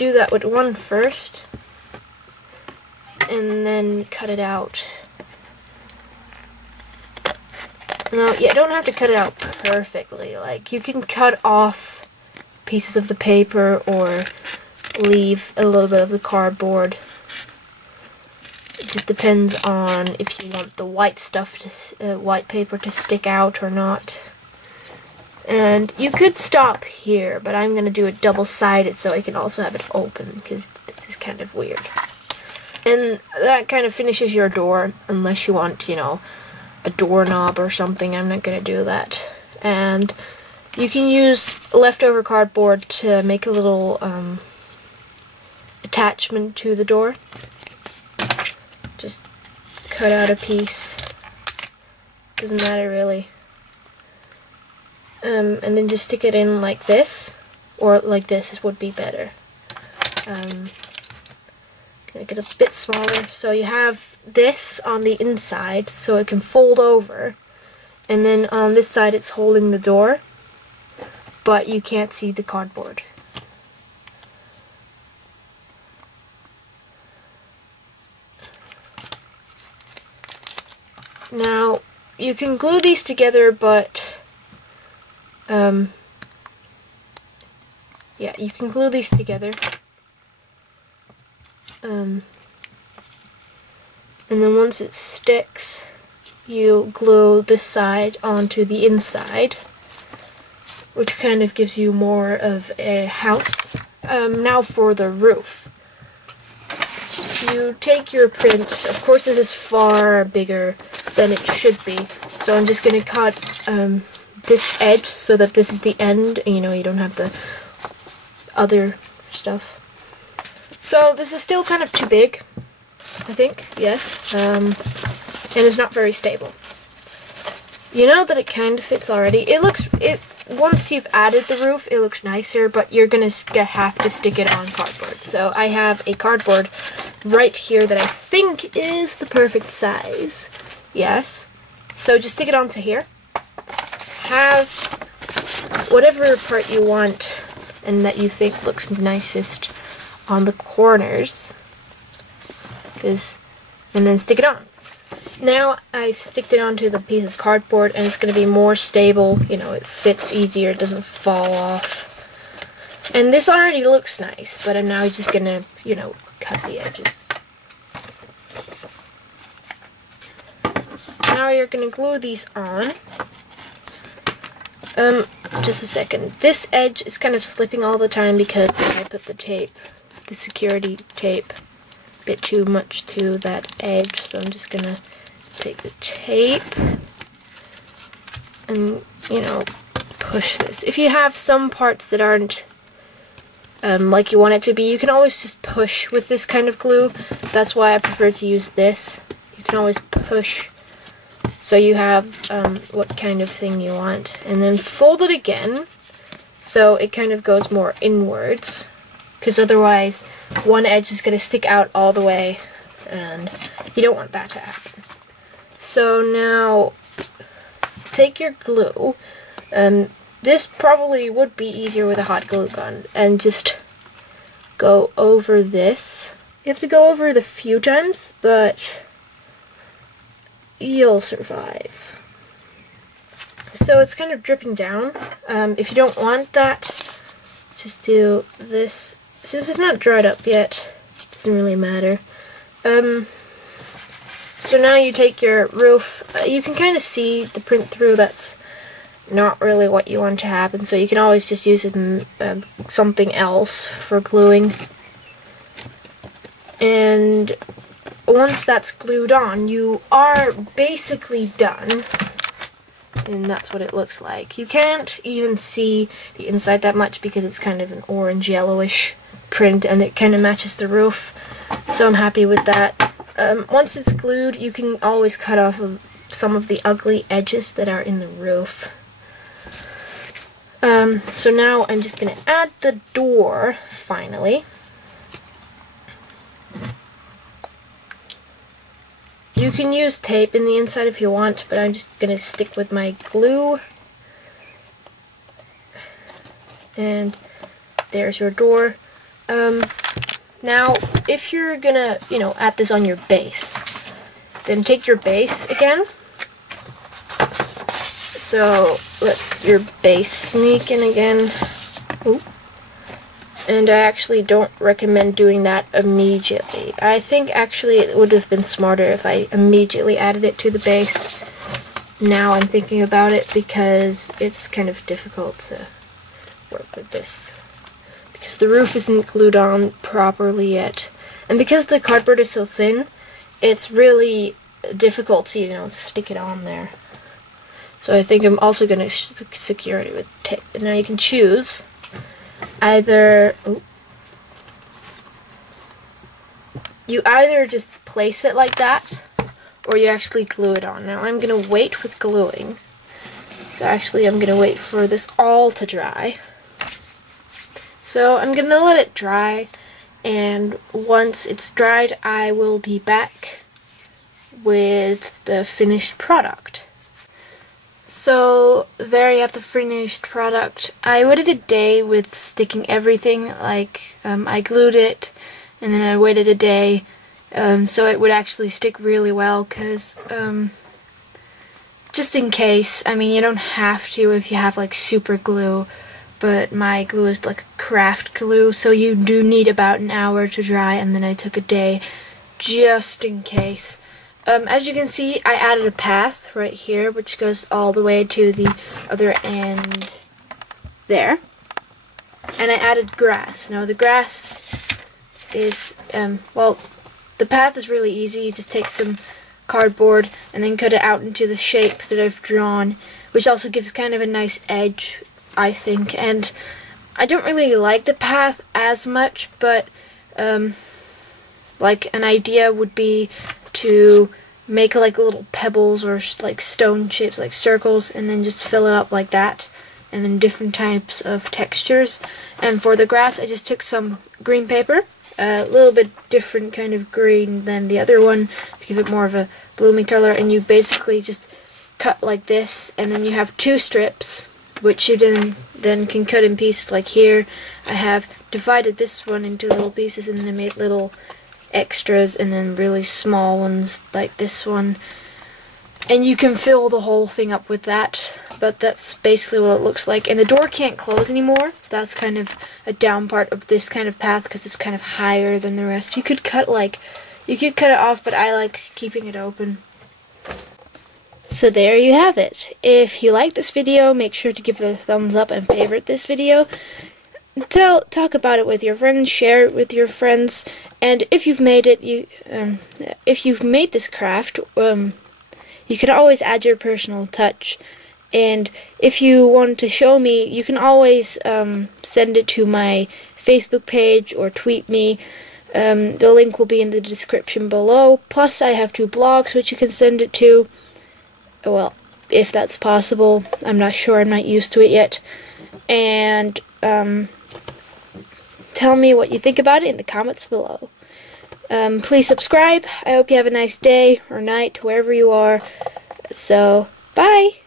do that with one first, and then cut it out. Now, you don't have to cut it out perfectly. Like, you can cut off pieces of the paper or leave a little bit of the cardboard. It just depends on if you want the white stuff to white paper to stick out or not. And you could stop here, but I'm gonna do it double-sided so I can also have it open because this is kind of weird. And that kind of finishes your door, unless you want, you know, a doorknob or something. I'm not gonna do that. And you can use leftover cardboard to make a little attachment to the door. Just cut out a piece. Doesn't matter really. And then just stick it in like this, or like this would be better. Make it a bit smaller, so you have this on the inside so it can fold over, and then on this side it's holding the door, but you can't see the cardboard. Now you can glue these together, but yeah, you can glue these together. And then once it sticks, you glue this side onto the inside, which kind of gives you more of a house. Now for the roof. You take your print. Of course, this is far bigger than it should be, so I'm just going to cut this edge so that this is the end, and you know, you don't have the other stuff. So this is still kind of too big, I think, yes, and it's not very stable. You know that it kind of fits already. Once you've added the roof, it looks nicer, but you're gonna have to stick it on cardboard. So I have a cardboard right here that I think is the perfect size. Yes. So just stick it onto here. Have whatever part you want and that you think looks nicest on the corners, and then stick it on. Now I've sticked it onto the piece of cardboard, and it's going to be more stable. You know, it fits easier, it doesn't fall off. And this already looks nice, but I'm now just going to, you know, cut the edges. Now you're going to glue these on. Just a second. This edge is kind of slipping all the time because I put the security tape a bit too much to that edge, so I'm just gonna take the tape and, you know, push this. If you have some parts that aren't like you want it to be, you can always just push with this kind of glue. That's why I prefer to use this. You can always push so you have what kind of thing you want, and then fold it again so it kind of goes more inwards, because otherwise one edge is going to stick out all the way, and you don't want that to happen. So now take your glue, this probably would be easier with a hot glue gun, and just go over this. You have to go over it a few times, but you'll survive. So it's kind of dripping down. If you don't want that, just do this. Since it's not dried up yet, it doesn't really matter. So now you take your roof. You can kind of see the print through. That's not really what you want to happen, so you can always just use it in something else for gluing. And once that's glued on, you are basically done. And that's what it looks like. You can't even see the inside that much because it's kind of an orange yellowish print, and it kind of matches the roof, so I'm happy with that. Once it's glued, you can always cut off some of the ugly edges that are in the roof. So now I'm just going to add the door, finally. You can use tape in the inside if you want, but I'm just going to stick with my glue. And there's your door. Now, if you're gonna, add this on your base, then take your base again. So, let's your base sneak in again. Ooh. And I actually don't recommend doing that immediately. I think actually it would have been smarter if I immediately added it to the base. Now I'm thinking about it because it's kind of difficult to work with this. Because the roof isn't glued on properly yet. And because the cardboard is so thin, it's really difficult to, stick it on there. So I think I'm also going to secure it with tape. And now you can choose either... Oh, you either just place it like that, or you actually glue it on. Now I'm going to wait with gluing. So actually I'm going to wait for this all to dry. So I'm going to let it dry, and once it's dried I will be back with the finished product. So there you have the finished product. I waited a day with sticking everything, like I glued it and then I waited a day so it would actually stick really well, because just in case, I mean, you don't have to if you have like super glue, but my glue is like craft glue, so you do need about an hour to dry, and then I took a day just in case. As you can see, I added a path right here, which goes all the way to the other end there. And I added grass. Now the grass is, well, the path is really easy. You just take some cardboard and then cut it out into the shape that I've drawn, which also gives kind of a nice edge, I think. And I don't really like the path as much, but like an idea would be to make like little pebbles or like stone shapes, like circles, and then just fill it up like that, and then different types of textures. And for the grass I just took some green paper, a little bit different kind of green than the other one to give it more of a bloomy color, and you basically just cut like this, and then you have two strips which you then can cut in pieces. Like here I have divided this one into little pieces, and then I made little extras and then really small ones like this one, and you can fill the whole thing up with that. But that's basically what it looks like. And the door can't close anymore. That's kind of a down part of this kind of path because it's kind of higher than the rest. You could cut it off, but I like keeping it open. So there you have it. If you like this video, make sure to give it a thumbs up and favorite this video. Talk about it with your friends, share it with your friends, and if you've made it, if you've made this craft, you can always add your personal touch. And if you want to show me, you can always send it to my Facebook page or tweet me. The link will be in the description below. Plus, I have 2 blogs which you can send it to. Well, if that's possible. I'm not sure. I'm not used to it yet. And tell me what you think about it in the comments below. Please subscribe. I hope you have a nice day or night wherever you are. So, bye!